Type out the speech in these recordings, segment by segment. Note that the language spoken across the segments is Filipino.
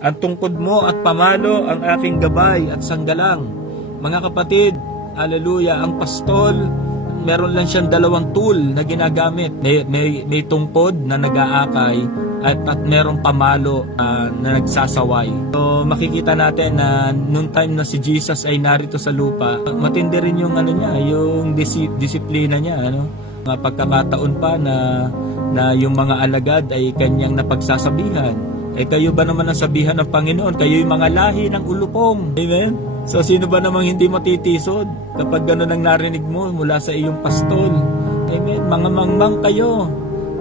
Ang tungkod mo at pamalo ang aking gabay at sanggalang. Mga kapatid, hallelujah, ang pastol, meron lang siyang dalawang tool na ginagamit. May tungkod na nag-aakay at merong pamalo na nagsasaway. So makikita natin na nung time na si Jesus ay narito sa lupa, matindi rin yung yung disiplina niya, Mga pagkakataon pa na yung mga alagad ay kanyang napagsasabihan. Kayo ba naman ang sabihan ng Panginoon? Kayo yung mga lahi ng ulupong. Amen? So sino ba namang hindi matitisod kapag gano'n ang narinig mo mula sa iyong pastol? Amen? Mga mangmang kayo.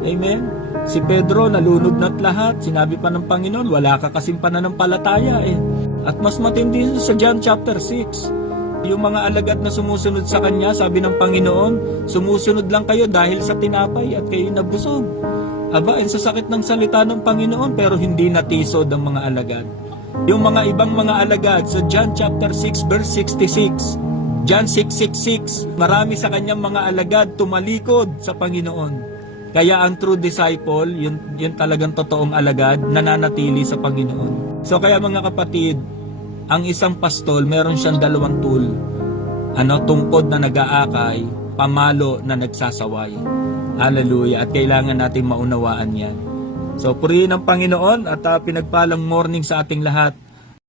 Amen? Si Pedro nalunod na't lahat. Sinabi pa ng Panginoon, wala ka kasing pananampalataya At mas matindi sa John chapter 6. Yung mga alagad na sumusunod sa kanya, sabi ng Panginoon, sumusunod lang kayo dahil sa tinapay at kayo nabusog. Aba, sa sakit ng salita ng Panginoon pero hindi natisod ang mga alagad. Yung mga ibang mga alagad sa John chapter 6 verse 66, John 6:66, marami sa kanyang mga alagad tumalikod sa Panginoon. Kaya ang true disciple, yun talagang totoong alagad, nananatili sa Panginoon. So kaya mga kapatid, ang isang pastol, meron siyang dalawang tool. Tungkod na nag-aakay, pamalo na nagsasaway. Hallelujah. At kailangan nating maunawaan yan. So, purihin ang Panginoon at pinagpalang morning sa ating lahat.